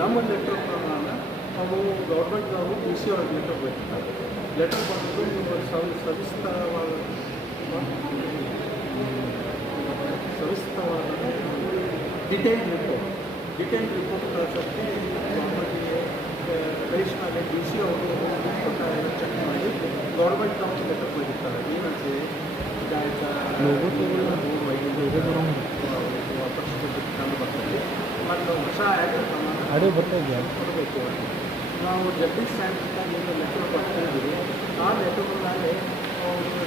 ನಮ್ಮ ಲೆಟರ್ ಪ್ರಮಾಣ ನಾವು ಗೌರ್ಮೆಂಟ್ ನಾವು ಪಿ ಸಿ ಅವ್ರಿಗೆ ಲೆಟರ್ ಬರ್ತಾರೆ. ಲೆಟರ್ ಬಂದು ನೀವು ಸವಿಸ್ತರವಾದ ಡಿಟೇಲ್ ರಿಪೋರ್ಟ್ ಕಳಿಸೋಕ್ಕೆ ಗೌರ್ಮೆಂಟಿಗೆ ರಿಜಿಸ್ಟ್ರಾಗಿ ಡಿ ಸಿ ಅವರು ಚೆಕ್ ಮಾಡಿ ಗೌರ್ಮೆಂಟ್ ನಾವು ಲೆಟರ್ ಬರೀತಾರೆ. ಏನಂದರೆ ಕಂಡು ಬರ್ತದೆ ಮತ್ತು ಹೊಸ ಆ್ಯಕ್ಟ್ ಕೊಡಬೇಕು. ನಾವು ಜಗದೀಶ್ ಸಾಹೇಬ್ರಿಂದ ಏನು ಲೆಟರ್ ಬರ್ತಾ ಇದ್ದೀವಿ, ಆ ಲೆಟರ್ ಮೇಲೆ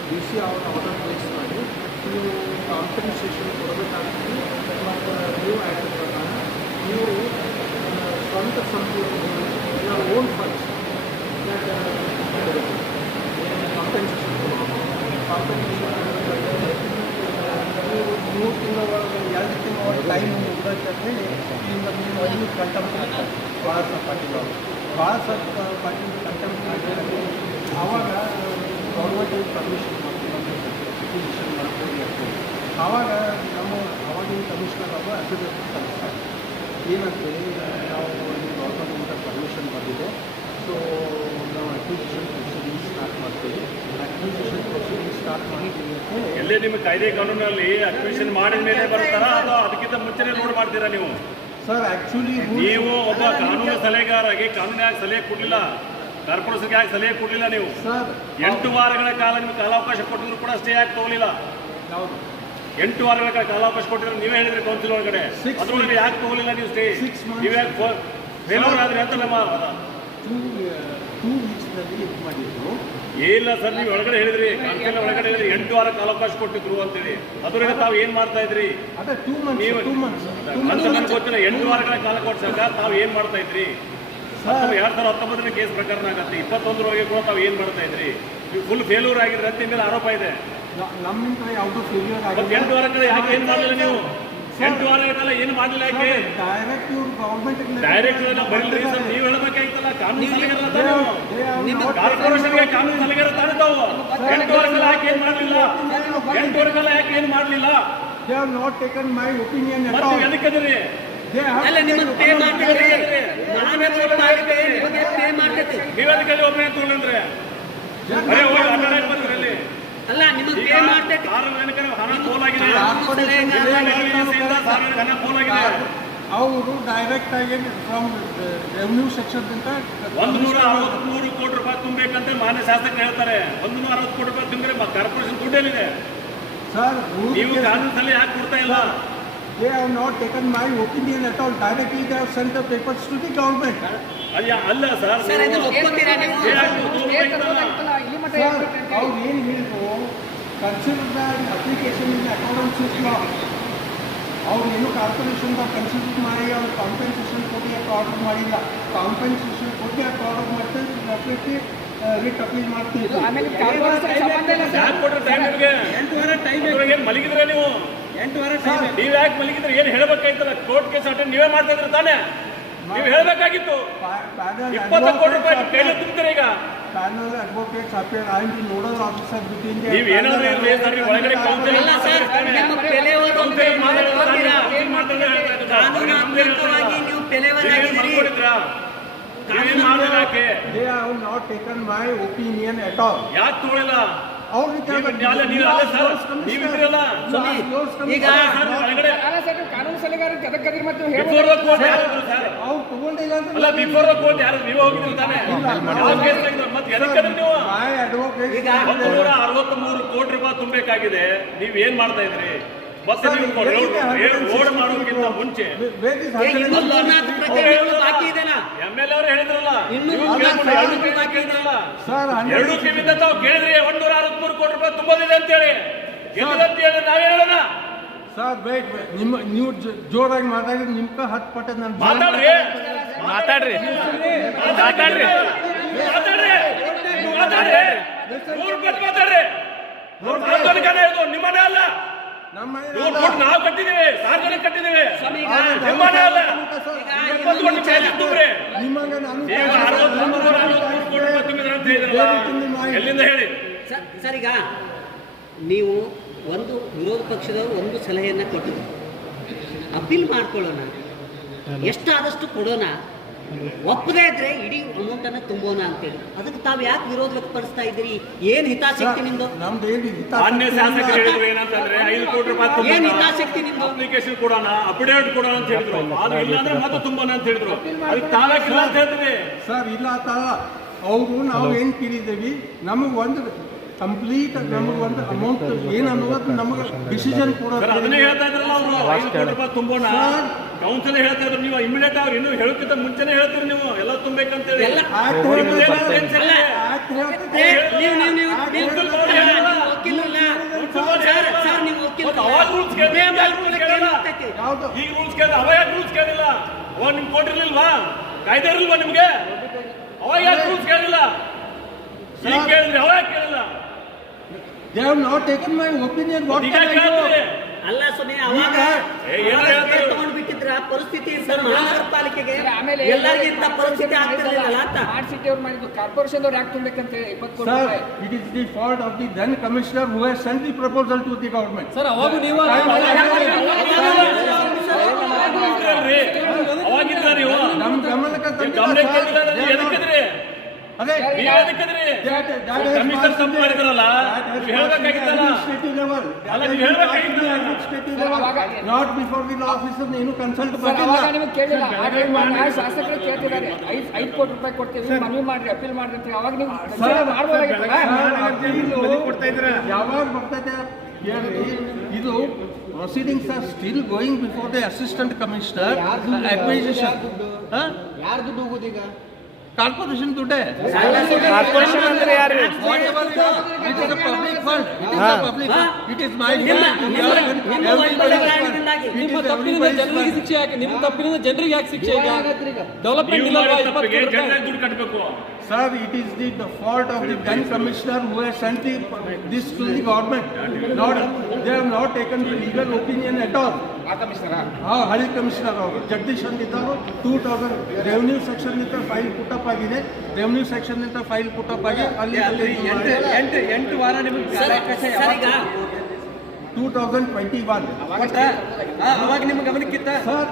ಡಿ ಸಿ ಅವರ ಆರ್ಡರ್ ಪ್ಲೇಸ್ ಮಾಡಿ ನೀವು ಕಾಂಪನ್ಸೇಷನ್ ಕೊಡಬೇಕಾಗ್ತದೆ. ಮತ್ತು ನ್ಯೂ ಆ್ಯಕ್ಟ್ ಪ್ರಕಾರ ನೀವು ಸ್ವಂತ ಸಂಪೂರ್ಣ ಓನ್ ಫಂಡ್ಸ್ ಕಾಂಪನ್ಸೇಷನ್ ಕೊಡಬೇಕು. ಕಾಂಪನ್ಸೇಷನ್ ನೀವು 3 ತಿಂಗಳ ಒಳಗೆ 2 ತಿಂಗಳ ಒಳಗೆ ಟೈಮ್ ಮುಗಿದೈತೆ ಅಂತ ಹೇಳಿ ನೀವು ಐದು ಕಂಟೆಂಪ್ಟ್ ಮಾಡ್ತಾರೆ. ಭಾಳ ಪಾಟೀಲ್ ಕಂಟೆಂಪ್ಟ್ ಮಾಡಿದ್ರೆ ಆವಾಗ ಗೌರ್ಮೆಂಟಿಗೆ ಪರ್ಮಿಷನ್ ಅಪ್ಲಿಕೇಶನ್ ಮಾಡ್ಕೊಂಡು ಆವಾಗ ಆವಾಗಿನ ಕಮಿಷನರ್ ಅವರು ಅಫಿಡವಿಟ್ ಸಲ್ಲಿಸ್ತಾರೆ. ಏನಂತೆ ನಾವು ಗೌರ್ಮೆಂಟಿಂದ ಪರ್ಮಿಷನ್ ಬಂದಿದೆ, ಸೊ ನಾವು ಅಕ್ವಿಸಿಷನ್ ಪ್ರೊಸೀಡಿಂಗ್ ಸ್ಟಾರ್ಟ್ ಮಾಡ್ತೀವಿ. ಅಕ್ವಿಸಿಷನ್ ಪ್ರೊಸೀಡಿಂಗ್ ಸ್ಟಾರ್ಟ್ ಮಾಡ್ತೀವಿ ಅಂತ ಹೇಳಿ ಎಲ್ಲಿ ನಿಮ್ಮ ಕಾಯ್ದೆ ಕಾನೂನಲ್ಲಿ ಅಕ್ವಿಸಿಷನ್ ಮಾಡಿದ ಮೇಲೆ ಬರ್ತಾರಾ ಅಥವಾ ಅದಕ್ಕಿಂತ ಮುಂಚೆನೇ ನೋಡ್ ಮಾಡ್ತೀರಾ ನೀವು? ಸರ್ ಆ್ಯಕ್ಚುಲಿ ನೀವು ಒಬ್ಬ ಕಾನೂನು ಸಲಹೆಗಾರಾಗಿ ಕಾನೂನಿಗೆ ಸಲಹೆ ಕೊಡಲಿಲ್ಲ, ಕಾರ್ಪೊರೇಷನ್ಗೆ ಯಾಕೆ ಸಲಹೆ ಕೊಡಲಿಲ್ಲ ನೀವು? ಸರ್ 8 ವಾರಗಳ ಕಾಲ ನಿಮ್ಗೆ ಕಾಲಾವಕಾಶ ಕೊಟ್ಟಿದ್ರು ಕೂಡ ಸ್ಟೇ ಆಗಿ ತಗೊಳ್ಳಿಲ್ಲ. ಯಾವುದು 8 ವಾರಗಳ ಕಾಲ ಕಾಲಾವಕಾಶ ಕೊಟ್ಟಿದ್ರು ನೀವೇ ಹೇಳಿದ್ರಿ ಕೌನ್ಸಿಲ್ ಒಳಗಡೆ, ಅದ್ರೊಳಗೆ ಯಾಕೆ ತಗೊಳ್ಳಿಲ್ಲ ನೀವು ಸ್ಟೇ? ನೀವು ಯಾಕೆ ಫೇಲ್ಯೂರ್ ಆದ್ರಿ ಅಂತ ನಮ್ಮ 2 ವೀಕ್ಸ್ನಲ್ಲಿ ಇದು ಮಾಡಿದ್ರು. ಇಲ್ಲ ಸರ್, ನೀವು ಒಳಗಡೆ ಹೇಳಿದ್ರಿ ಕೌನ್ಸಿಲ್ ಒಳಗಡೆ ಹೇಳಿದ್ರಿ 8 ವಾರ ಕಾಲಾವಕಾಶ ಕೊಟ್ಟಿದ್ರು ಅಂತೇಳಿ. ಅದ್ರೊಳಗೆ ತಾವು ಏನ್ ಮಾಡ್ತಾ ಇದ್ರಿ? ಅದೇ 2 ಮಂತ್ಸ್ ಗೊತ್ತಿಲ್ಲ. 8 ವಾರಗಳ ಕಾಲ ಕೊಟ್ಟಾಗ ತಾವು ಏನ್ ಮಾಡ್ತಾ ಇದ್ರಿ? 2019 ಕೇಸ್ ಪ್ರಕರಣ ಆಗತ್ತೆ. 21ರೊಳಗೆ ಕೂಡ ತಾವು ಏನ್ ಮಾಡ್ತಾ ಇದ್ರಿ? ನೀವು ಫುಲ್ ಫೇಲ್ಯೂರ್ ಆಗಿದ್ರೆ ಅಂತ ಮೇಲೆ ಆರೋಪ ಇದೆ. ನಮ್ಮಿಂದ ಯಾವುದು ಫೇಲ್ಯೂರ್ ಆಗಿದೆ. 8 ವಾರಗಳ ಯಾಕೆ ಏನ್ ಮಾಡಲಿಲ್ಲ ನೀವು? 8 ವಾರಗಳ ಕಾಲ ಏನು ಮಾಡಲಿಲ್ಲ ಯಾಕೆ? ಡೈರೆಕ್ಟ್ ಇವ್ರು ಗೌರ್ಮೆಂಟ್ ಬರಲಿ ಸರ್, ನೀವು ಹೇಳಬೇಕಾಗಿತ್ತಲ್ಲ. ಕಾನೂನು ಸಲಹೆಗಾರ ಕಾರ್ಪೊರೇಷನ್ಗೆ ಕಾನೂನು ಸಲಹೆಗಾರ ತಾನೇ ತಾವು. 8 ವಾರಗಳ ಯಾಕೆ ಏನ್ ಮಾಡಲಿಲ್ಲ? 8 ವಾರಗಳ ಯಾಕೆ ಏನ್ ಮಾಡಲಿಲ್ಲ? They have not taken my opinion at ಮತ್ತೆ all. ಎದಕ್ಕದ್ರಿ? ನೀವೆದಕ್ಕೆ ಒಬ್ಬನೇ ತಗೊಂಡ್ರೆ ಅಲ್ಲ ನಿಮಗೆ ಪೇ ಮಾಡ್ತೈತಿ. ಹಣ ಪೋಲಾಗಿದೆ, ಹಣ ಪೋಲಾಗಿದೆ. ಅವರು ಡೈರೆಕ್ಟ್ ಆಗಿ ಫ್ರಮ್ ರೆವಿನ್ಯೂ ಸೆಕ್ಷನ್ದಿಂದ 163 ಕೋಟಿ ರೂಪಾಯಿ ತುಂಬಬೇಕಂತ ಮಾನ್ಯ ಶಾಸಕರು ಹೇಳ್ತಾರೆ. 160 ಕೋಟಿ ರೂಪಾಯಿ ತುಂಬಿದ್ರೆ ಕಾರ್ಪೊರೇಷನ್ ದುಡ್ಡೇನಿದೆ? ಸರ್ ನೀವು ಕಾನೂನು ಸಲಹೆ ಯಾಕೆ ಕೊಡ್ತಾ ಇಲ್ಲ? They have not taken my opinion at all. Directly they have sent the papers to the government. ಅಲ್ಲ ಸರ್, ಸರ್ ಇದನ್ನು ಒಪ್ಪಿದ್ದೀರಾ ನೀವು? ಅವ್ರು ಏನು ಹೇಳಿದ್ರು, consider the application in accordance with law. ಅವ್ರು ಏನು ಕಾರ್ಪೊರೇಷನ್ದಾಗ ಕನ್ಸಿಡರ್ ಮಾಡಿ ಅವ್ರು ಕಾಂಪೆನ್ಸೇಷನ್ ಕೊಟ್ಟು ಯಾಕೆ ಆರ್ಡರ್ ಮಾಡಿಲ್ಲ. ಕಾಂಪೆನ್ಸೇಷನ್ ಕೊಟ್ಟು ಯಾಕೆ ಆರ್ಡರ್ ಮಾಡ್ತಾರೆ ಡೆಫಿನೆಟ್ಲಿ ರಿಟ್ ಅಪೀಲ್ ಮಾಡ್ತೀವಿ. ಮಲಗಿದ್ರೆ ನೀವು 8 ವಾರ ನೀವು ಯಾಕೆ ಮಲಗಿದ್ರೆ ಏನು ಹೇಳಬೇಕಾಯ್ತಲ್ಲ? ಕೋರ್ಟ್ ಕೇಸ್ ಅಟೆಂಡ್ ನೀವೇ ಮಾಡ್ತಾ ಇದ್ರೆ ತಾನೇ? ನೀವು ಹೇಳಬೇಕಾಗಿತ್ತು. 20 ಕೋಟಿ ರೂಪಾಯಿ ಕೈಲಿ ತುಂಬ್ತಾರೆ. ಈಗ panel advocates appear I D nodal officer between the ನೀವು ಏನಾದರೂ ಒಳಗಡೆ ಕೌನ್ಸಿಲ್ ನೀವು ಪೆಲೆವರಾಗಿದ್ದೀರಿ. They have not taken my opinion at all. ಯಾಕೆ ತಗೊಳ್ಳಿಲ್ಲ? ಅವ್ರು ನೀವಿದ್ರಲ್ಲ ಈಗ ಕಾನೂನು ಸಲಹೆಗಾರ ಬಿಫೋರ್ ದ ಕೋರ್ಟ್ ಯಾರು ಸರ್? ಅವ್ರು ತಗೊಂಡಿಲ್ಲ ಅಂತ ಅಲ್ಲ, ಬಿಫೋರ್ ದ ಕೋರ್ಟ್ ಯಾರು? ನೀವು ಹೋಗಿದ್ರು ತಾನೆ? ಮತ್ತೆ ಎದಕ್ಕಂದ್ರೆ ನೀವು my advocate 163 ಕೋಟಿ ರೂಪಾಯಿ ತುಂಬಬೇಕಾಗಿದೆ. ನೀವ್ ಏನ್ ಮಾಡ್ತಾ ಇದ್ರಿ? ಮತ್ತೆ ನೀವು ರೋಡ್ ಮಾಡೋದಕ್ಕಿಂತ ಮುಂಚೆ ಬಾಕಿ ಇದೆನಾ? MLA ಅವರು ಹೇಳಿದ್ರಲ್ಲ, ಸರ್ 2 ಕಿವಿಯಿಂದ ತಾವು ಕೇಳಿದ್ರಿ 163 ಕೋಟಿ ರೂಪಾಯಿ ತುಂಬೋದಿದೆ ಅಂತೇಳಿ. ಗೆಲ್ಲದಂತ ಹೇಳಿ ನಾವೇ ಹೇಳೋಣ ಸರ್. ನೀವು ಜೋರಾಗಿ ಮಾತಾಡಿದ್ರೆ ನಿಮ್ಗೆ 10 ಪಟ್ಟ ನಾನು ಮಾತಾಡ್ರಿ ಮಾತಾಡ್ರಿ ಮಾತಾಡ್ರಿ ಮಾತಾಡ್ರಿ ಮಾತಾಡ್ರಿ 3 ಪಟ್ಟು ಮಾತಾಡ್ರಿ. ನಿಮ್ಮನೆ ಅಲ್ಲ, ನಾವು ಕಟ್ಟಿದ್ದೀವಿ, ಸಾರ್ವಜನಿಕ ಕಟ್ಟಿದ್ದೀವಿ. ನಿಮ್ಮನೆ ಅಲ್ಲ. ಎಲ್ಲಿಂದ ಹೇಳಿ ಸರ್? ಈಗ ನೀವು ಒಂದು ವಿರೋಧ ಪಕ್ಷದವರು ಒಂದು ಸಲಹೆಯನ್ನು ಕೊಟ್ಟರು, ಅಪೀಲ್ ಮಾಡ್ಕೊಳ್ಳೋಣ, ಎಷ್ಟಾದಷ್ಟು ಕೊಡೋಣ, ಒಪ್ಪದೇ ಇದ್ರೆ ಇಡೀ ಅಮೌಂಟ್ ಅನ್ನ ತುಂಬೋಣ ಅಂತೇಳಿ ಅದಕ್ಕೆ ತಾವು ಯಾಕೆ ವಿರೋಧ ವ್ಯಕ್ತಪಡಿಸ್ತಾ ಇದ್ದೀರಿ? ಏನ್ ಹಿತಾಸಕ್ತಿ ನಿಮ್ದು? ನಮ್ದು ಏನು ಮಾನ್ಯ ಶಾಸಕರು ಹೇಳಿದ್ರು ಏನಂತಂದ್ರೆ 5 ಕೋಟಿ ರೂಪಾಯಿ ಏನ್ ಹಿತಾಸಕ್ತಿ ನಿಮ್ದು? ಅಪ್ಲಿಕೇಶನ್ ಕೊಡೋಣ, ಅಪ್ಡೇಟ್ ಕೊಡೋಣ ಅಂತ ಹೇಳಿದ್ರು. ಅದು ಇಲ್ಲ ಅಂದ್ರೆ ಮತ್ತೆ ತುಂಬೋಣ ಅಂತ ಹೇಳಿದ್ರು. ಅದಕ್ಕೆ ತಾವೇ ಇಲ್ಲ ಅಂತ ಹೇಳ್ತೀವಿ ಸರ್. ಇಲ್ಲ ತರ ಅವರು ನಾವು ಏನು ಕೇಳಿದ್ದೀವಿ, ನಮಗೆ ಒಂದು ಕಂಪ್ಲೀಟ್ ನಮಗೆ ಒಂದು ಅಮೌಂಟ್ ಏನು ಅನ್ನೋದು ನಮಗೆ ಡಿಸಿಷನ್ ಕೊಡೋದು. ಅದನ್ನೇ ಹೇಳ್ತಾ ಇದ್ರಲ್ಲ ಅವರು 5 ಕೋಟಿ ರೂಪಾಯಿ ತುಂಬೋಣ. ಕೌನ್ಸಿಲ್ ಹೇಳ್ತಾ ಇದ್ರು, ನೀವು ಇಮಿಡಿಯೇಟ್ ಅವ್ರು ಇನ್ನೂ ಹೇಳೋಕ್ಕಿಂತ ಮುಂಚೆನೆ ಹೇಳ್ತೀರಿ ನೀವು ಎಲ್ಲ ತುಂಬೇಕಂತೇಳಿ. ಎಲ್ಲ ಅವಾಗ ರೂಲ್ಸ್ ಈಗ ರೂಲ್ಸ್ ಕೇಳಿದ ಅವಾಗ ಯಾಕೆ ರೂಲ್ಸ್ ಕೇಳಿಲ್ಲ? ಅವಾಗ ನಿಮ್ಗೆ ಕೊಟ್ಟಿರ್ಲಿಲ್ವಾ? ಕಾಯ್ದೆ ಇರಲ್ವಾ ನಿಮ್ಗೆ? ಅವಾಗ ಯಾಕೆ ರೂಲ್ಸ್ ಕೇಳಿಲ್ಲ? ಈಗ ಕೇಳಿದ್ರಿ, ಅವಾಗ ಯಾಕೆ ಕೇಳಿಲ್ಲ? They have not taken my opinion. What ಈಗ can I do? ಕೇಳ್ತೀರಿ. ಅಲ್ಲ ಸ್ವಾಮಿ, ಅವಾಗ ತಗೊಂಡ್ ಬಿಟ್ಟಿದ್ರ ಪರಿಸ್ಥಿತಿ ಮಹಾನಗರ ಪಾಲಿಕೆಗೆ ಎಲ್ಲರಿಗಿಂತ ಪರಿಸ್ಥಿತಿ ಆಗ್ತಿರ್ಲಿಲ್ಲ ಅಂತ. ಸ್ಮಾರ್ಟ್ ಸಿಟಿ ಅವ್ರು ಮಾಡಿದ್ದು ಕಾರ್ಪೊರೇಷನ್ ಅವ್ರು ಯಾಕೆ ತುಂಬಬೇಕಂತ 20 ಕೋಟಿ Sir, ರೂಪಾಯಿ. it is the fault of the then commissioner who has sent the proposal to the government. Sir ಅವಾಗೂ ನೀವು ಅವಾಗಿದ್ರ ನೀವು ನಮ್ಮ ಗಮನಕ್ಕೆ ಗಮನಕ್ಕೆ ಎದಕ್ಕಿದ್ರಿ? ಅದೇ ನೀವು ಎದಕ್ಕಿದ್ರಿ? ಕಮಿಷನರ್ ತಪ್ಪು ಮಾಡಿದ್ರಲ್ಲ, ನೀವು ಹೇಳ್ಬೇಕಾಗಿತ್ತಲ್ಲ. ಅಲ್ಲ, ನೀವು ಹೇಳ್ಬೇಕಾಗಿತ್ತಲ್ಲ. Not before the law officer ಏನು ಕನ್ಸಲ್ಟ್ ಸರ್ ಅವಾಗ ಮಾಡಿಲ್ಲ. ನಿಮಗೆ ಕೇಳಿಲ್ಲ. ಆಗ ಶಾಸಕರು ಕೇಳ್ತಿದ್ದಾರೆ 5 ಕೋಟಿ ರೂಪಾಯಿ ಕೊಡ್ತೀವಿ, ಮನವಿ ಮಾಡ್ರಿ, ಅಪೀಲ್ ಮಾಡ್ರಿ ಅಂತ. ಅವಾಗ ನೀವು ಮಾಡ್ಬೋದಾಗಿತ್ತಲ್ಲ. ಯಾವಾಗ ಬರ್ತದೆ ಹೇಳಿ. ಇದು proceedings are still going before the assistant commissioner administration. ಯಾರು ದುಡ್ಡು ಹೋಗೋದು ಈಗ? ಕಾರ್ಪೊರೇಷನ್ ದುಡ್ಡೇ. ಕಾರ್ಪೊರೇಷನ್ ಅಂದ್ರೆ ಯಾರು? Whatever it is a public fund. It is a public fund. It is my ನಿಮ್ಮ ತಪ್ಪಿನಿಂದ ಜನರಿಗೆ ಶಿಕ್ಷೆ ಯಾಕೆ? ನಿಮ್ಮ ತಪ್ಪಿನಿಂದ ಜನರಿಗೆ ಯಾಕೆ ಶಿಕ್ಷೆ? ಈಗ ಡೆವಲಪ್ಮೆಂಟ್ ನೀವು ಇಲ್ಲ ಮಾಡಿದ ತಪ್ಪಿಗೆ ಜನರಿಗೆ ದುಡ್ಡು ಕಟ್ಟಬೇಕು. Sir, it is the fault of the then commissioner who has sent this to the government. Not, they have not taken the legal opinion at all. ಹಳಿ ಕಮಿಷನರ್ ಅವರು ಜಗದೀಶ್ ಅಂತಿದ್ದರು. 2000 ರೆವೆನ್ಯೂ ಸೆಕ್ಷನ್ ನಿಂದ ಫೈಲ್ ಪುಟಪ್ ಆಗಿದೆ. Revenue section ನಿಂದ file put up ಆಗಿ ಅಲ್ಲಿ 8 ವಾರ ನಿಮಗೆ 2021 ಅವಾಗ ನಿಮ್ಮ ಗಮನಕ್ಕಿತ್ತ ಸರ್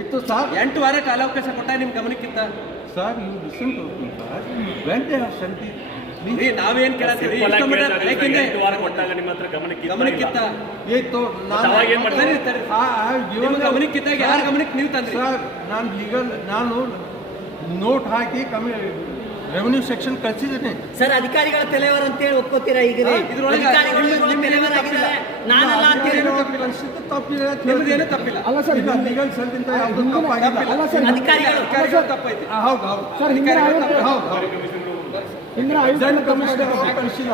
ಇತ್ತು ಸರ್. 8 ವಾರ ಕಾಲಾವಕಾಶ ಕೊಟ್ಟ ನಿಮ್ಮ ಗಮನಕ್ಕಿತ್ತ? Sir you listen to me sir. When they have sent ನಾವೇನ್ ಕೇಳತ್ತೀವಿ? 8 ವಾರ ಕೊಟ್ಟಾಗ ನಿಮ್ಮ ಹತ್ರ ಗಮನಕ್ಕಿತ್ತ? ಅವಾಗ ಏನ್ ಮಾಡ್ತಾರೆ? ಗಮನಕ್ಕಿದ್ದಾಗ ಯಾರ ಗಮನಕ್ಕೆ ನೀವು ತಂದ್ರಿ? ಸರ್ ನಾನು ನೋಟ್ ಹಾಕಿ ರೆವೆನ್ಯೂ ಸೆಕ್ಷನ್ ಕಳಿಸಿದ್ದೀನಿ. ಸರ್ ಅಧಿಕಾರಿಗಳ ತಲೆಯವರು ಅಂತೇಳಿ ಒಪ್ಕೋತೀರಾ? ಈಗ ಅಧಿಕಾರಿಗಳು ತಲೆಯವರಾಗಿದ್ದಾರೆ, ನಾನಲ್ಲ ಅಂತೇಳಿ ತಪ್ಪಿಲ್ಲ ತಪ್ಪಿಲ್ಲ. ಅಲ್ಲ ಸರ್, ಲೀಗಲ್ ಸೆಲ್ ಅಂತ ಯಾವುದು ತಪ್ಪಾಗಿಲ್ಲ. ಅಲ್ಲ ಸರ್, ಅಧಿಕಾರಿಗಳು ತಪ್ಪಾಯ್ತು. ಹೌದು ಹೌದು ಸರ್. ಹೌದು ಹೌದು. ಕಮಿಷನರ್ ಕಳಿಸಿಲ್ಲ.